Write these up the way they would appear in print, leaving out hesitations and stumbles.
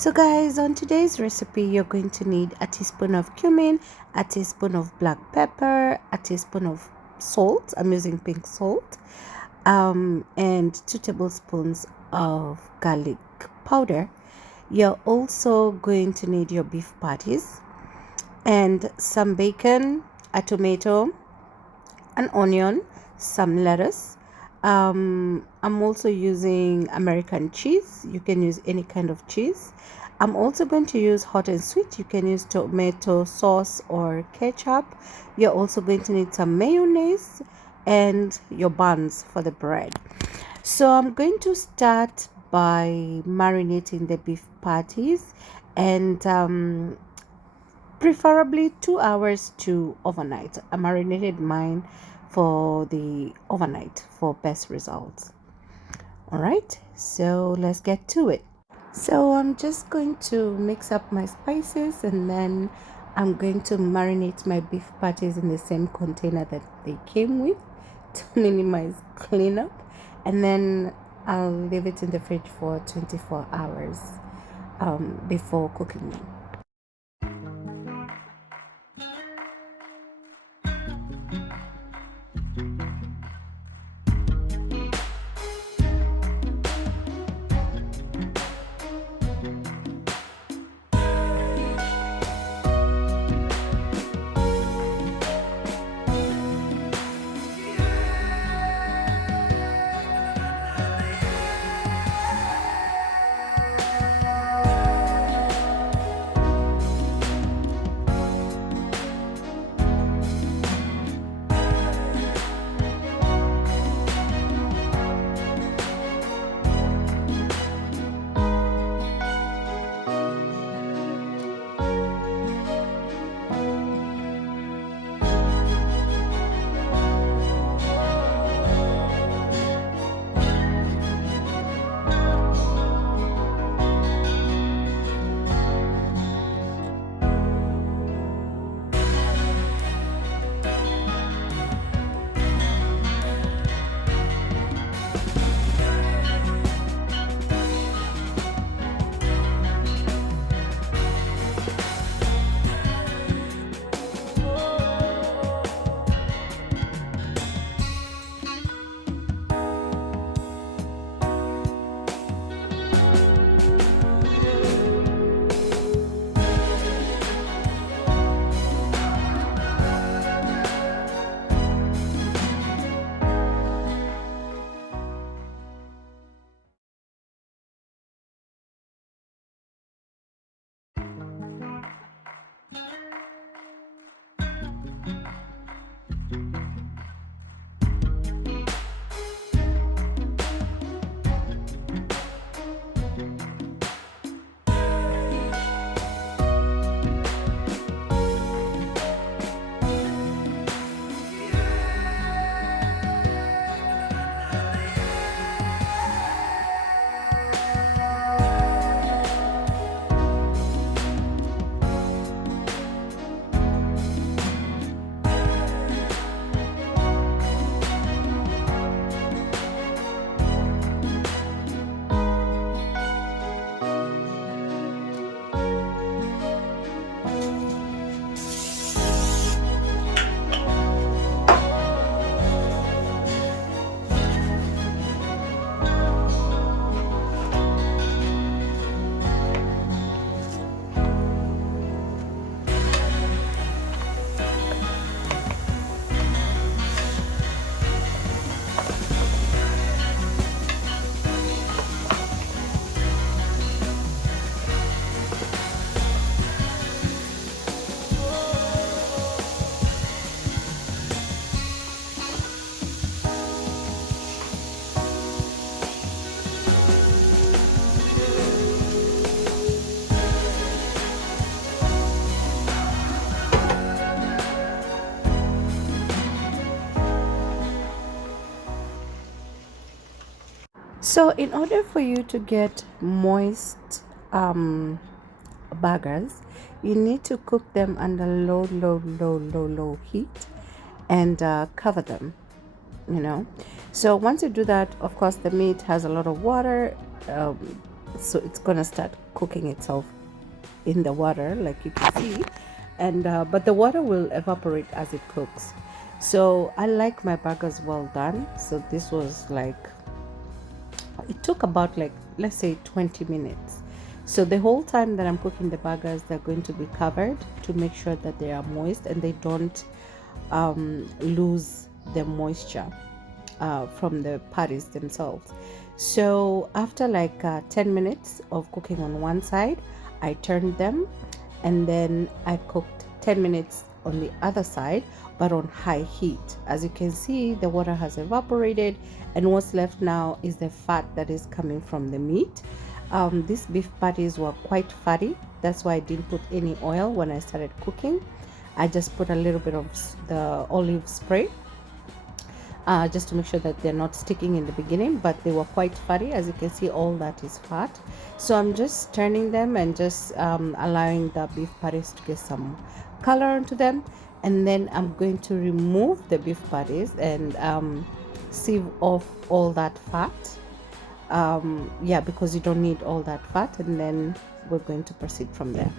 So guys, on today's recipe, you're going to need a teaspoon of cumin, a teaspoon of black pepper, a teaspoon of salt. I'm using pink salt, and 2 tablespoons of garlic powder. You're also going to need your beef patties and some bacon, a tomato, an onion, some lettuce. I'm also using American cheese. You can use any kind of cheese. I'm also going to use hot and sweet. You can use tomato sauce or ketchup. You're also going to need some mayonnaise and your buns for the bread. So I'm going to start by marinating the beef patties, and preferably 2 hours to overnight. I marinated mine for the overnight for best results. All right, so let's get to it. So I'm just going to mix up my spices, and then I'm going to marinate my beef patties in the same container that they came with to minimize cleanup, and then I'll leave it in the fridge for 24 hours before cooking them. So, in order for you to get moist burgers, you need to cook them under low heat, and cover them. So once you do that, of course, the meat has a lot of water. so it's gonna start cooking itself in the water, like you can see. And but the water will evaporate as it cooks. So I like my burgers well done. So this was like, it took about, like, let's say 20 minutes. So the whole time that I'm cooking the burgers, they're going to be covered to make sure that they are moist and they don't lose the moisture from the patties themselves. So after like 10 minutes of cooking on one side, I turned them, and then I cooked 10 minutes on the other side, but on high heat. As you can see, the water has evaporated, and what's left now is the fat that is coming from the meat. These beef patties were quite fatty, that's why I didn't put any oil when I started cooking. I just put a little bit of the olive spray, just to make sure that they're not sticking in the beginning, but they were quite fatty. As you can see, all that is fat. So I'm just turning them and just allowing the beef patties to get some color onto them, and then I'm going to remove the beef patties and sieve off all that fat. Yeah, because you don't need all that fat, and then we're going to proceed from there.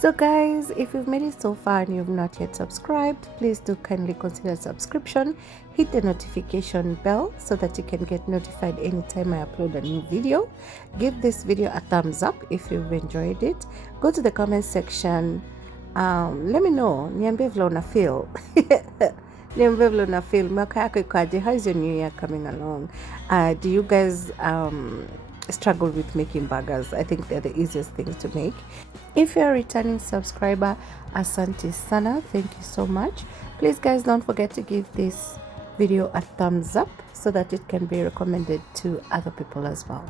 So guys, if you've made it so far and you've not yet subscribed, please do kindly consider subscription. Hit the notification bell so that you can get notified anytime I upload a new video. Give this video a thumbs up if you've enjoyed it. Go to the comment section. Let me know. Niambie vile una feel. Niambie vile una feel. Mwaka yako ikoaje? How is your new year coming along? Do you guys struggle with making burgers? I think they're the easiest things to make. If you're a returning subscriber, asante sana, thank you so much. Please guys, don't forget to give this video a thumbs up so that it can be recommended to other people as well.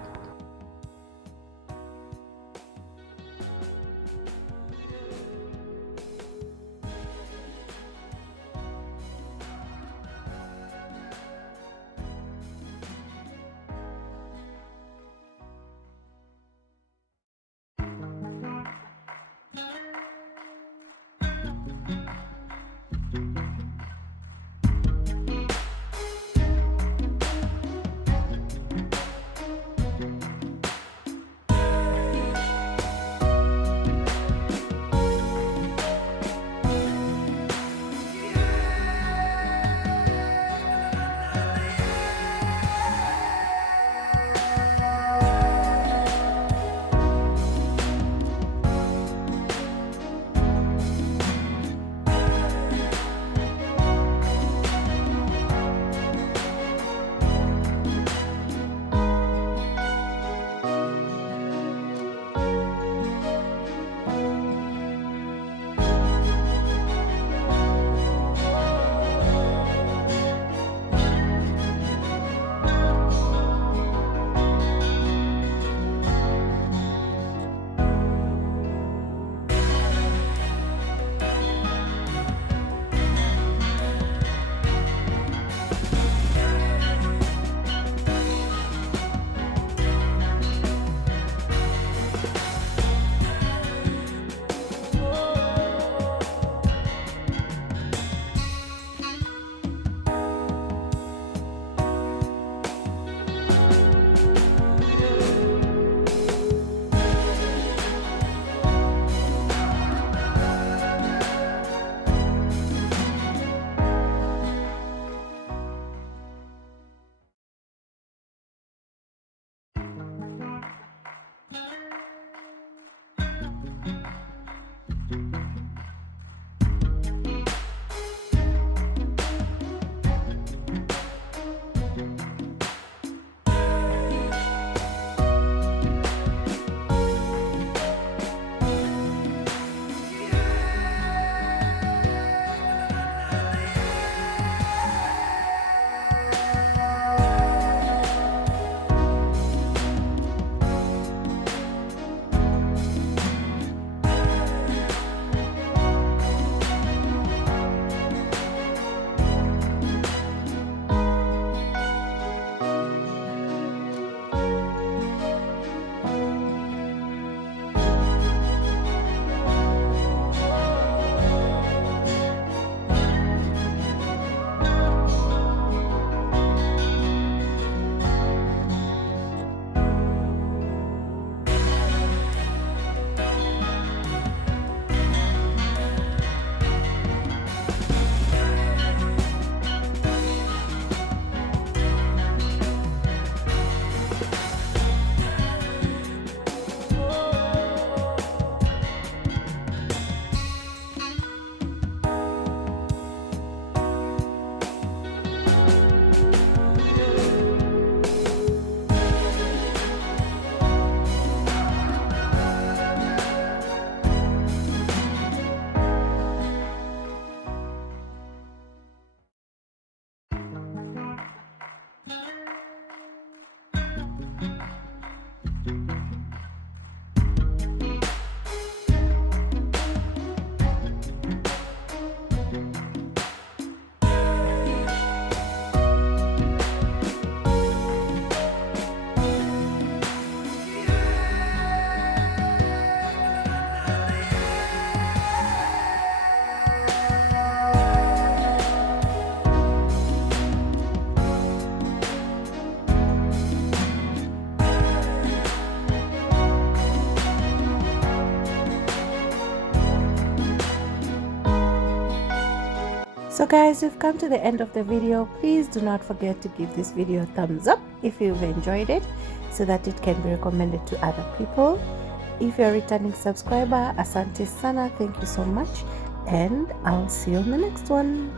guys, we've come to the end of the video. Please do not forget to give this video a thumbs up if you've enjoyed it, so that it can be recommended to other people. If you're a returning subscriber, asante sana, thank you so much, and I'll see you on the next one.